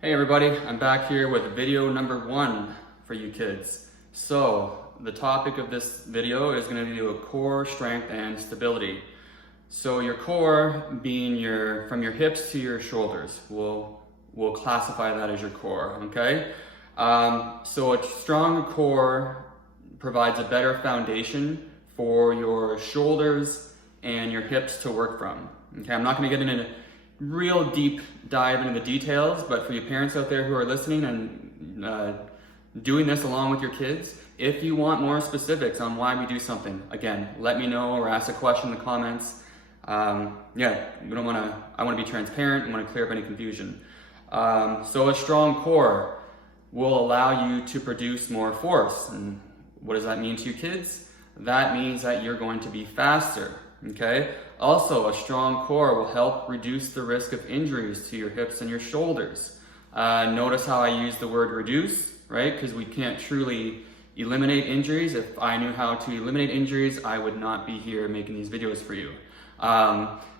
Hey everybody, I'm back here with video number 1 for you kids. So the topic of this video is going to be core strength and stability. So your core being from your hips to your shoulders. We'll classify that as your core, okay? So a strong core provides a better foundation for your shoulders and your hips to work from. Okay, I'm not going to get into real deep dive into the details, but for you parents out there who are listening and doing this along with your kids, if you want more specifics on why we do something, again, let me know or ask a question in the comments. I want to be transparent and want to clear up any confusion. So a strong core will allow you to produce more force. And what does that mean to you kids? That means that you're going to be faster. Okay. Also, a strong core will help reduce the risk of injuries to your hips and your shoulders. Notice how I use the word reduce, right? Because we can't truly eliminate injuries. If I knew how to eliminate injuries, I would not be here making these videos for you.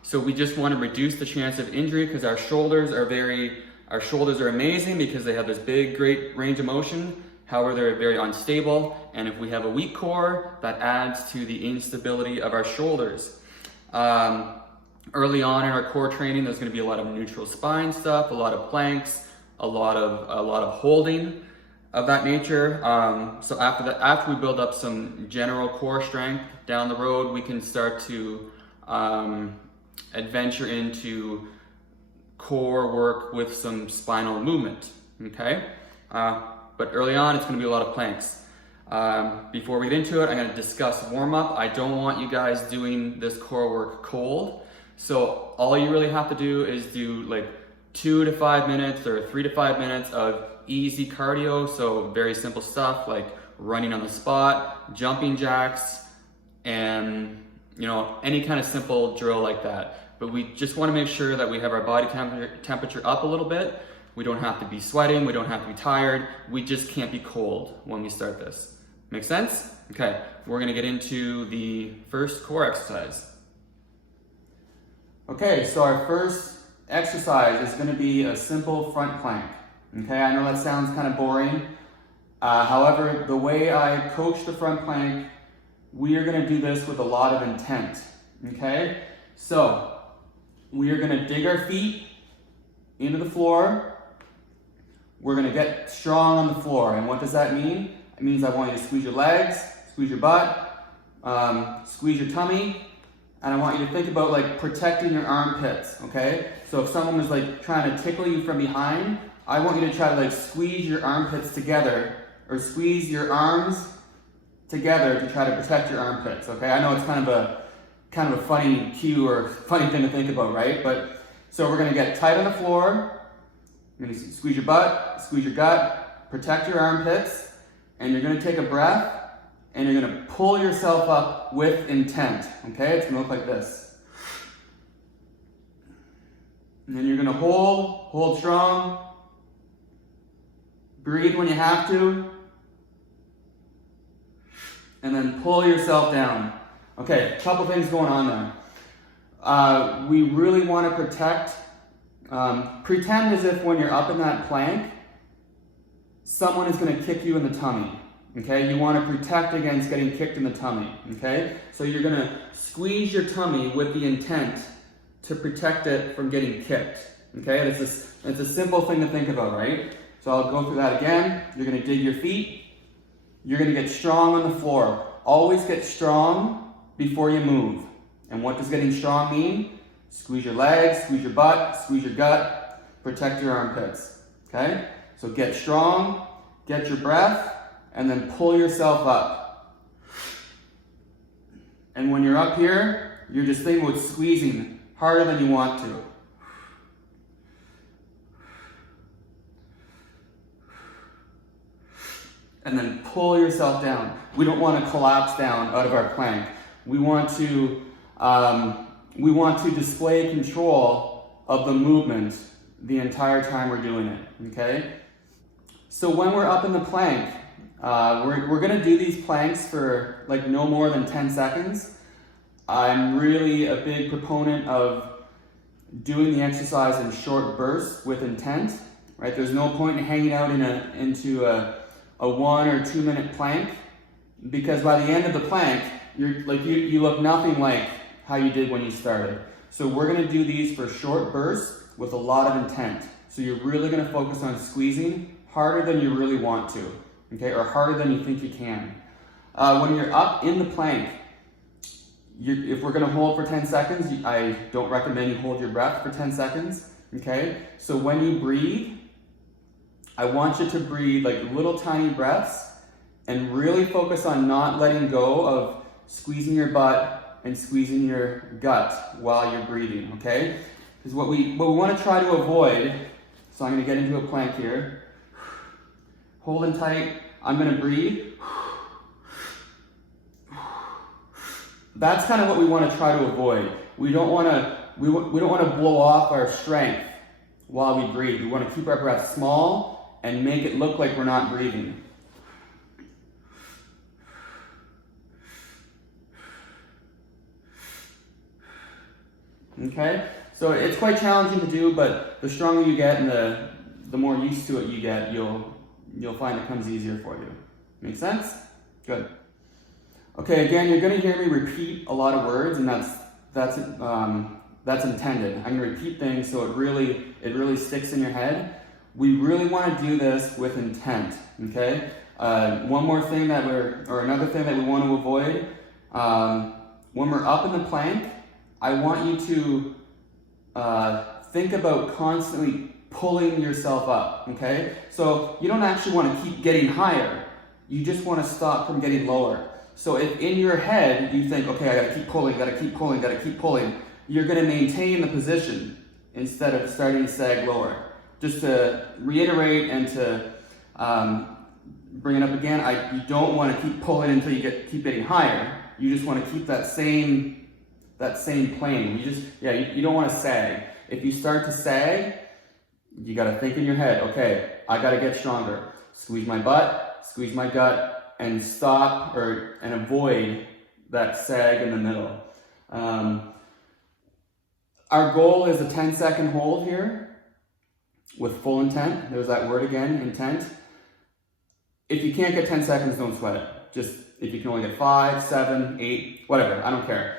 So we just want to reduce the chance of injury because our shoulders are amazing because they have this big, great range of motion. However, they're very unstable, and if we have a weak core, that adds to the instability of our shoulders. Early on in our core training, there's going to be a lot of neutral spine stuff, a lot of planks, a lot of holding of that nature. So after we build up some general core strength down the road, we can start to adventure into core work with some spinal movement. Okay. But early on, it's going to be a lot of planks. Before we get into it, I'm going to discuss warm-up. I don't want you guys doing this core work cold. So all you really have to do is do like 2 to 5 minutes or 3 to 5 minutes of easy cardio. So very simple stuff like running on the spot, jumping jacks, and any kind of simple drill like that. But we just want to make sure that we have our body temperature up a little bit. We don't have to be sweating, we don't have to be tired, we just can't be cold when we start this. Make sense? Okay, we're gonna get into the first core exercise. Okay, so our first exercise is gonna be a simple front plank. Okay, I know that sounds kind of boring. However, the way I coach the front plank, we are gonna do this with a lot of intent. Okay, so we are gonna dig our feet into the floor. We're gonna get strong on the floor. And what does that mean? It means I want you to squeeze your legs, squeeze your butt, squeeze your tummy, and I want you to think about like protecting your armpits, okay? So if someone was like trying to tickle you from behind, I want you to try to like squeeze your armpits together or squeeze your arms together to try to protect your armpits, okay? I know it's kind of a funny cue or funny thing to think about, right? But so we're gonna get tight on the floor. You're going to squeeze your butt, squeeze your gut, protect your armpits, and you're going to take a breath, and you're going to pull yourself up with intent, okay? It's going to look like this. And then you're going to hold strong, breathe when you have to, and then pull yourself down. Okay, a couple things going on there. We really want to pretend as if when you're up in that plank, someone is going to kick you in the tummy, okay? You want to protect against getting kicked in the tummy, okay? So you're going to squeeze your tummy with the intent to protect it from getting kicked, okay? It's a simple thing to think about, right? So I'll go through that again. You're going to dig your feet. You're going to get strong on the floor. Always get strong before you move. And what does getting strong mean? Squeeze your legs, squeeze your butt, squeeze your gut, protect your armpits, okay? So get strong, get your breath, and then pull yourself up. And when you're up here, you're just thinking about squeezing harder than you want to. And then pull yourself down. We don't want to collapse down out of our plank. We want to display control of the movement the entire time we're doing it, okay? So when we're up in the plank, we're gonna do these planks for like no more than 10 seconds. I'm really a big proponent of doing the exercise in short bursts with intent. right? There's no point in hanging out into a 1 or 2 minute plank, because by the end of the plank, you look nothing like how you did when you started. So we're gonna do these for short bursts with a lot of intent. So you're really gonna focus on squeezing harder than you really want to, okay? Or harder than you think you can. When you're up in the plank, if we're gonna hold for 10 seconds, I don't recommend you hold your breath for 10 seconds, okay? So when you breathe, I want you to breathe like little tiny breaths and really focus on not letting go of squeezing your butt and squeezing your gut while you're breathing, okay? Because what we want to try to avoid, so I'm going to get into a plank here, holding tight, I'm going to breathe. That's kind of what we want to try to avoid. We don't want to blow off our strength while we breathe. We want to keep our breath small and make it look like we're not breathing. Okay, so it's quite challenging to do, but the stronger you get and the more used to it you get, you'll find it comes easier for you. Make sense? Good. Okay, again, you're going to hear me repeat a lot of words, and that's intended. I'm going to repeat things so it really sticks in your head. We really want to do this with intent. Okay. Another thing that we want to avoid when we're up in the plank. I want you to think about constantly pulling yourself up, okay? So you don't actually want to keep getting higher. You just want to stop from getting lower. So if in your head you think, okay, I gotta keep pulling, you're gonna maintain the position instead of starting to sag lower. Just to reiterate and to bring it up again, you don't want to keep pulling until you keep getting higher. You just want to keep that same plane. You don't want to sag. If you start to sag, you got to think in your head, okay, I got to get stronger. Squeeze my butt, squeeze my gut, and stop and avoid that sag in the middle. Our goal is a 10-second hold here with full intent. There's that word again, intent. If you can't get 10 seconds, don't sweat it. Just if you can only get 5, 7, 8, whatever, I don't care.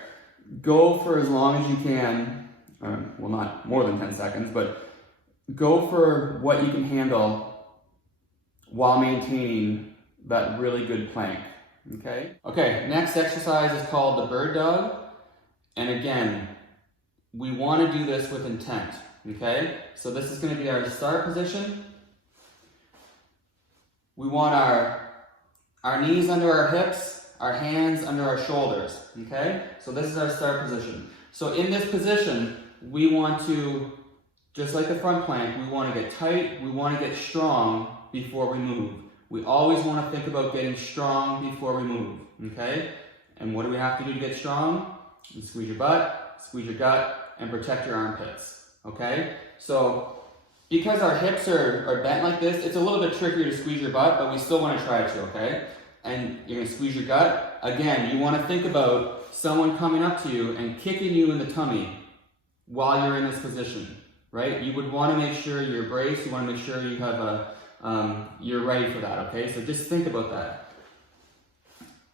Go for as long as you can, well, not more than 10 seconds, but go for what you can handle while maintaining that really good plank, okay? Okay, next exercise is called the bird dog. And again, we want to do this with intent, okay? So this is going to be our start position. We want our knees under our hips, our hands under our shoulders, okay? So this is our start position. So in this position, we want to, just like the front plank, we want to get tight, we want to get strong before we move. We always want to think about getting strong before we move, okay? And what do we have to do to get strong? You squeeze your butt, squeeze your gut, and protect your armpits, okay? So because our hips are bent like this, it's a little bit trickier to squeeze your butt, but we still want to try to, okay? And you're going to squeeze your gut. Again, you want to think about someone coming up to you and kicking you in the tummy while you're in this position, right? You would want to make sure you're braced. You want to make sure you have you're ready for that, okay? So just think about that.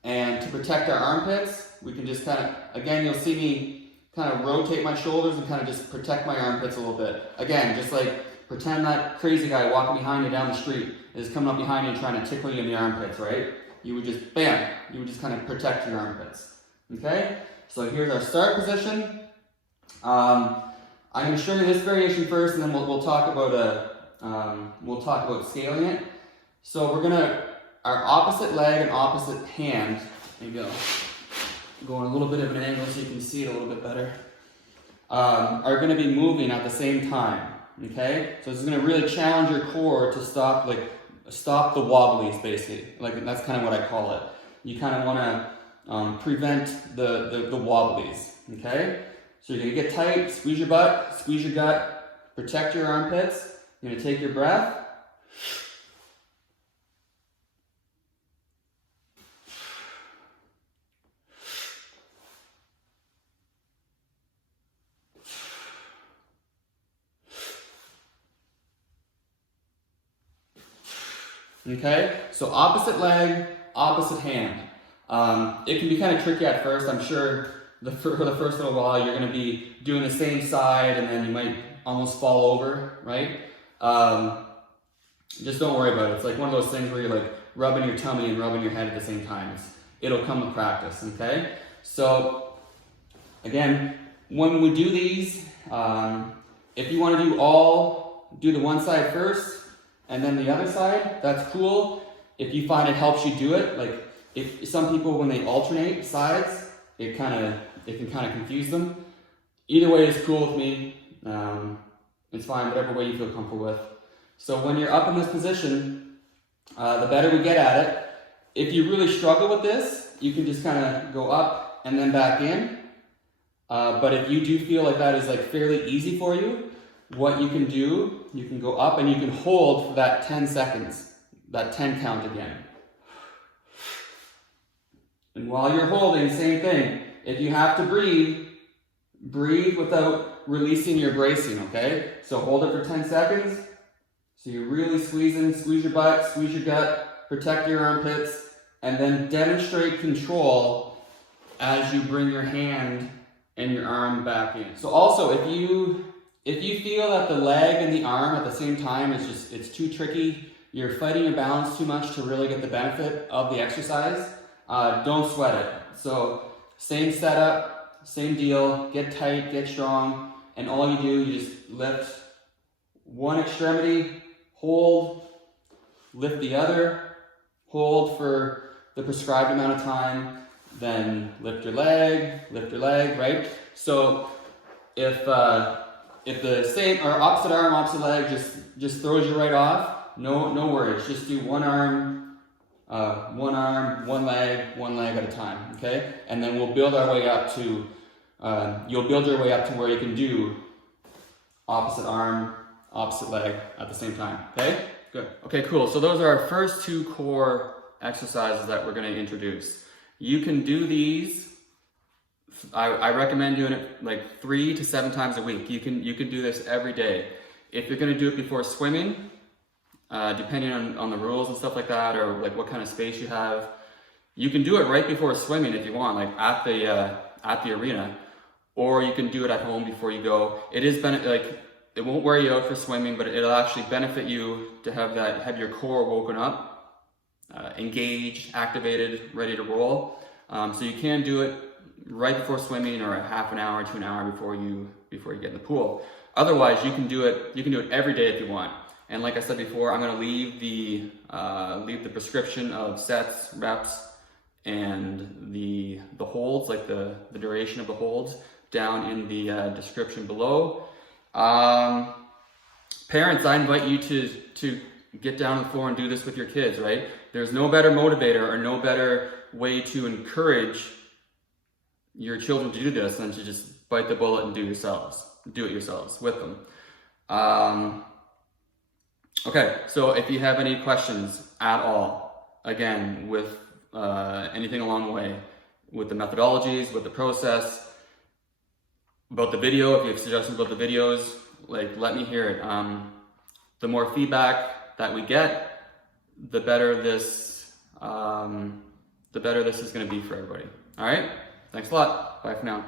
And to protect our armpits, we can just kind of, again, you'll see me kind of rotate my shoulders and kind of just protect my armpits a little bit. Again, just like pretend that crazy guy walking behind you down the street is coming up behind you and trying to tickle you in the armpits, right? You would just, bam, you would just kind of protect your armpits, okay? So here's our start position. I'm going to show you this variation first, and then we'll talk about scaling it. So we're gonna, our opposite leg and opposite hand, maybe I'll go on a little bit of an angle so you can see it a little bit better, are gonna be moving at the same time, okay? So this is gonna really challenge your core to stop the wobblies, basically. Like, that's kind of what I call it. You kind of wanna prevent the wobblies, okay? So you're gonna get tight, squeeze your butt, squeeze your gut, protect your armpits. You're gonna take your breath. Okay, so opposite leg, opposite hand. It can be kind of tricky at first. I'm sure for the first little while you're going to be doing the same side and then you might almost fall over, right? Just don't worry about it. It's like one of those things where you're like rubbing your tummy and rubbing your head at the same time. It'll come with practice, okay? So again, when we do these, if you want to do the one side first and then the other side, that's cool. If you find it helps you do it, like if some people when they alternate sides, it can kind of confuse them. Either way is cool with me. It's fine, whatever way you feel comfortable with. So when you're up in this position, the better we get at it. If you really struggle with this, you can just kind of go up and then back in. But if you do feel like that is like fairly easy for you, what you can do, you can go up and you can hold for that 10 seconds, that 10 count again. And while you're holding, same thing. If you have to breathe, breathe without releasing your bracing, okay? So hold it for 10 seconds. So you're really squeezing, squeeze your butt, squeeze your gut, protect your armpits, and then demonstrate control as you bring your hand and your arm back in. So also, if you feel that the leg and the arm at the same time it's too tricky, you're fighting your balance too much to really get the benefit of the exercise, don't sweat it. So same setup, same deal, get tight, get strong, and all you do, you just lift one extremity, hold, lift the other, hold for the prescribed amount of time, then lift your leg, right? So if the same or opposite arm, opposite leg just throws you right off, no worries. Just do one arm, one leg at a time, okay? And then we'll build our way up to, you'll build your way up to where you can do opposite arm, opposite leg at the same time, okay? Good. Okay, cool. So those are our first two core exercises that we're going to introduce. You can do these. I recommend doing it like 3 to 7 times a week. You can do this every day. If you're going to do it before swimming, depending on the rules and stuff like that, or like what kind of space you have, you can do it right before swimming if you want, like at the arena, or you can do it at home before you go. It won't wear you out for swimming, but it'll actually benefit you to have your core woken up, engaged, activated, ready to roll. So you can do it right before swimming or a half an hour to an hour before you get in the pool. Otherwise, you can do it every day if you want. And like I said before, I'm going to leave the prescription of sets, reps, and the holds, like the duration of the holds, down in the description below. Parents, I invite you to get down on the floor and do this with your kids, right? There's no better motivator or no better way to encourage your children to do this than to just bite the bullet and do it yourselves with them. Okay, so if you have any questions at all, again, with anything along the way, with the methodologies, with the process, about the video, if you have suggestions about the videos, like let me hear it. The more feedback that we get, the better this is going to be for everybody. All right, thanks a lot. Bye for now.